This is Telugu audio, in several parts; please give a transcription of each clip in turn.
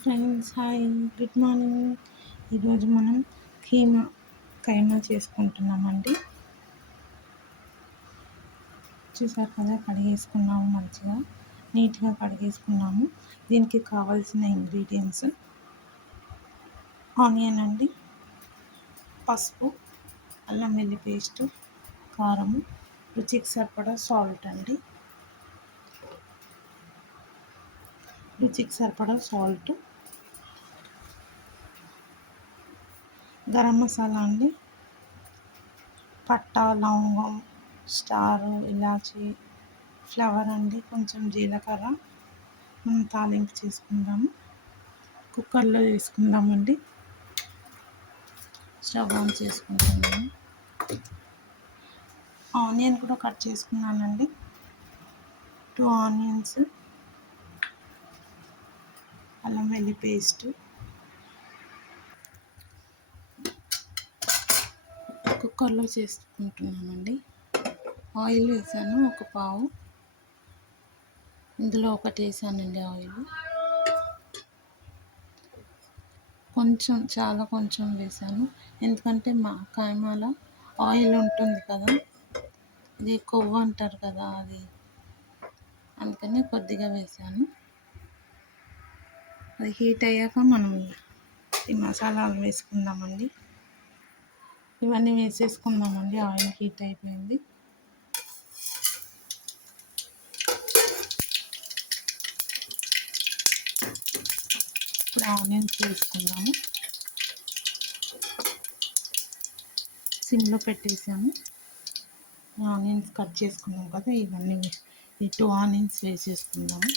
Friends, hi, good morning. ఈరోజు మనం కైమా చేసుకుంటున్నామండి. చూసారు కదా, కడిగేసుకున్నాము, మంచిగా నీట్గా కడిగేసుకున్నాము. దీనికి కావాల్సిన ఇంగ్రీడియంట్స్: ఆనియన్ అండి, పసుపు, అల్లం వెల్లుల్లి పేస్టు, కారము, రుచికి సరిపడా సాల్ట్, గరం మసాలా అండి, పట్టా, లవంగం, స్టారు, ఇలాచి, ఫ్లవర్ అండి, కొంచెం జీలకర్ర. మనం తాలింపు చేసుకుందాము. కుక్కర్లో వేసుకుందామండి. స్టవ్ ఆన్ చేసుకుంటున్నాము. ఆనియన్ కూడా కట్ చేసుకున్నానండి. 2 ఆనియన్స్, అల్లం వెల్లుల్లి పేస్ట్, కుక్కర్లో చేసుకుంటున్నామండి. ఆయిల్ వేసాను, ఒక పావు. ఇందులో ఒకటి వేసానండి ఆయిల్. చాలా కొంచెం వేసాను, ఎందుకంటే మా కైమాల ఆయిల్ ఉంటుంది కదా, ఇది కొవ్వు అంటారు కదా, అందుకని కొద్దిగా వేసాను. అది హీట్ అయ్యాక మనం ఈ మసాలాలు వేసుకుందామండి. ఇవన్నీ వేసేసుకుందామండి. ఆయిల్ హీట్ అయిపోయింది. ఇప్పుడు ఆనియన్స్ వేసుకుందాము. సిమ్లో పెట్టేసాము. ఆనియన్స్ కట్ చేసుకున్నాం కదా, ఇవన్నీ ఈ 2 ఆనియన్స్ వేసేసుకుందాము.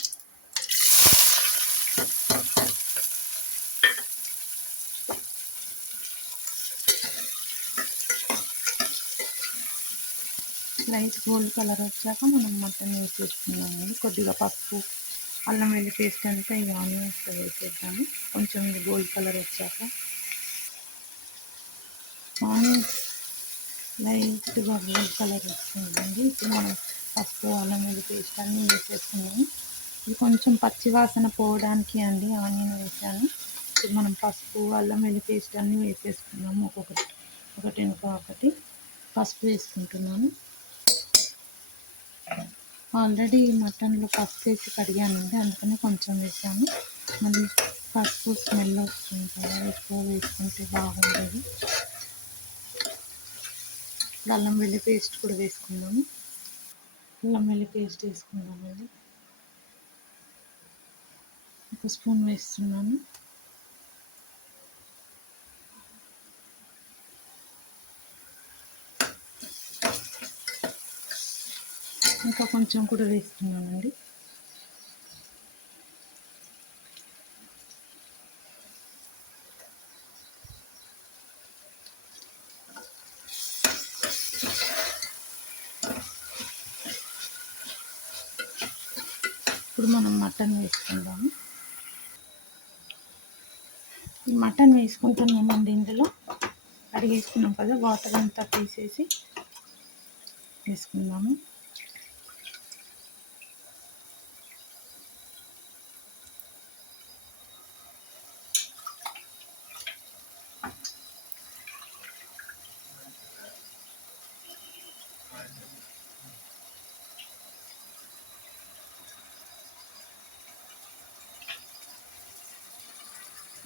లైట్ గోల్డ్ కలర్ వచ్చాక మనం మటన్ వేసేసుకుందామండి. కొద్దిగా పసుపు, అల్లం వెల్లుల్లి పేస్ట్ అంతా ఈ ఆనియన్స్ వేసేద్దాము. కొంచెం ఇది గోల్డ్ కలర్ వచ్చాక ఆనియన్స్ లైట్గా గోల్డ్ కలర్ వస్తుందండి. ఇప్పుడు మనం పసుపు, అల్లం వెల్లుల్లి పేస్ట్ అన్నీ వేసేసుకున్నాము. ఇది కొంచెం పచ్చివాసన పోవడానికి అండి ఆనియన్ వేసాను. ఇప్పుడు మనం పసుపు, అల్లం వెల్లుల్లి పేస్ట్ అన్నీ వేసేసుకున్నాము. ఒకటి ఇంకా ఒకటి పసుపు వేసుకుంటున్నాను. ఆల్రెడీ మటన్లో పసుపు వేసి కడిగానండి, అందుకని కొంచెం వేసాను. మళ్ళీ పసుపు స్మెల్ వస్తుంది కదా, ఎక్కువ వేసుకుంటే బాగుండదు. అల్లం వెల్లుల్లి పేస్ట్ కూడా వేసుకుందాము. అల్లం వెల్లుల్లి పేస్ట్ వేసుకుందామండి. 1 స్పూన్ వేస్తున్నాను. ఇంకా కొంచెం కూడా వేస్తున్నానండి. ఇప్పుడు మనం మటన్ వేసుకుందాము. ఈ మటన్ వేసుకుంటున్నామండి. ఇందులో కడిగేసుకున్నాం కదా, వాటర్ అంతా తీసేసి వేసుకుందాము.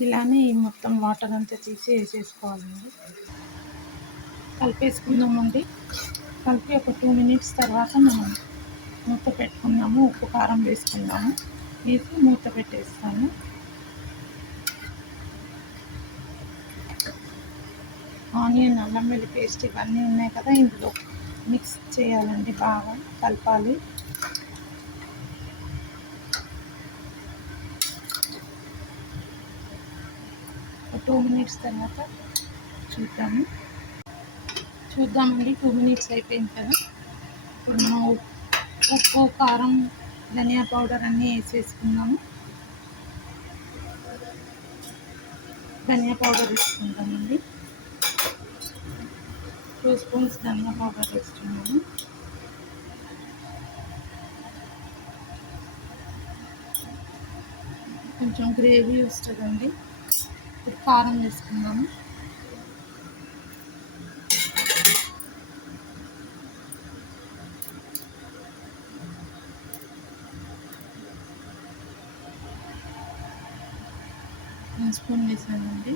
ఇలానే మొత్తం వాటర్ అంతా తీసి వేసేసుకోవాలండి. కలిపేసుకుందామండి. కలిపి ఒక 2 మినిట్స్ తర్వాత మనం మూత పెట్టుకుందాము. ఉప్పు, కారం వేసుకుందాము. వేసి మూత పెట్టేస్తాము. ఆనియన్, అల్లం వెల్లుల్లి పేస్ట్ ఇవన్నీ ఉన్నాయి కదా, ఇందులో మిక్స్ చేయాలండి, బాగా కలపాలి. ఒక 2 మినిట్స్ తర్వాత చూద్దామండి. 2 మినిట్స్ అయిపోయింది కదా. ఇప్పుడు మనం ఉప్పు, కారం, ధనియా పౌడర్ అన్నీ వేసేసుకున్నాము. ధనియా పౌడర్ వేసుకుంటామండి. 2 స్పూన్స్ ధనియా పౌడర్ వేస్తున్నాము. కొంచెం గ్రేవీ వస్తుందండి. ఇప్పుడు కారం వేసుకుందాము. స్పూన్ వేసానండి.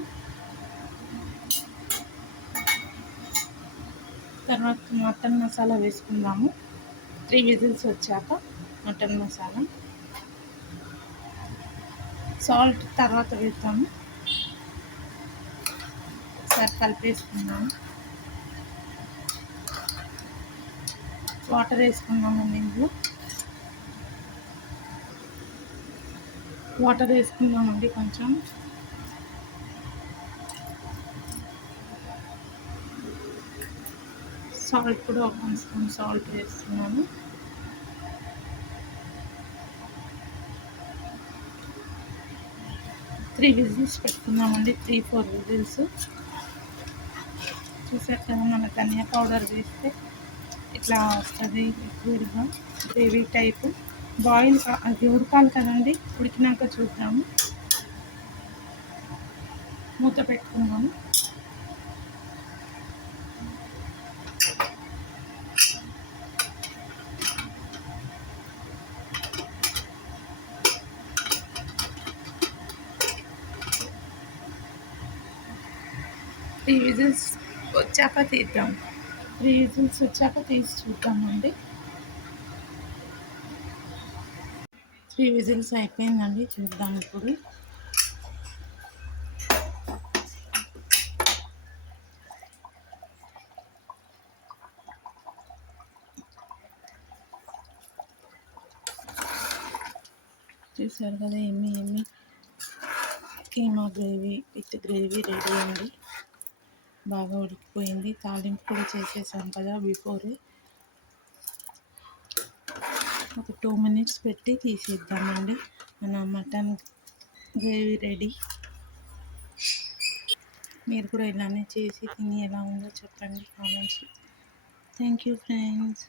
తర్వాత మటన్ మసాలా వేసుకుందాము. 3 విజిల్స్ వచ్చాక మటన్ మసాలా, సాల్ట్ తర్వాత వేద్దాము. ఒకసారి కలిపేసుకుందాము. వాటర్ వేసుకుందామండి. ఇందులో వాటర్ వేసుకుందామండి. కొంచెం సాల్ట్ కూడా 1 స్పూన్ సాల్ట్ వేస్తున్నాను. త్రీ విజిల్స్ పెట్టుకుందామండి. 3-4 విజిల్స్. చూసారు కదా, మన ధనియా పౌడర్ వేస్తే ఇట్లా వస్తుంది లిక్విడ్గా, గ్రేవీ టైపు. బాయిల్ అది ఉడకాలి కదండి, ఉడికినాక చూద్దాము. మూత పెట్టుకుందాము. త్రీ విజిల్స్ వచ్చాక తీద్దాం. 3 విజిల్స్ వచ్చాక తీసి చూద్దామండి. 3 విజిల్స్ అయిపోయిందండి. చూద్దాం ఇప్పుడు. చూసారు కదా, ఎమ్మి keema gravy with gravy ready అండి. బాగా ఉడికిపోయింది. తాలింపు కూడా చేసేసాం కదా బిఫోరే. ఒక 2 మినిట్స్ పెట్టి తీసేద్దామండి. మన మటన్ గ్రేవీ రెడీ. మీరు కూడా ఇలానే చేసి తిని ఎలా ఉందో చెప్పండి కామెంట్స్. Thank you friends.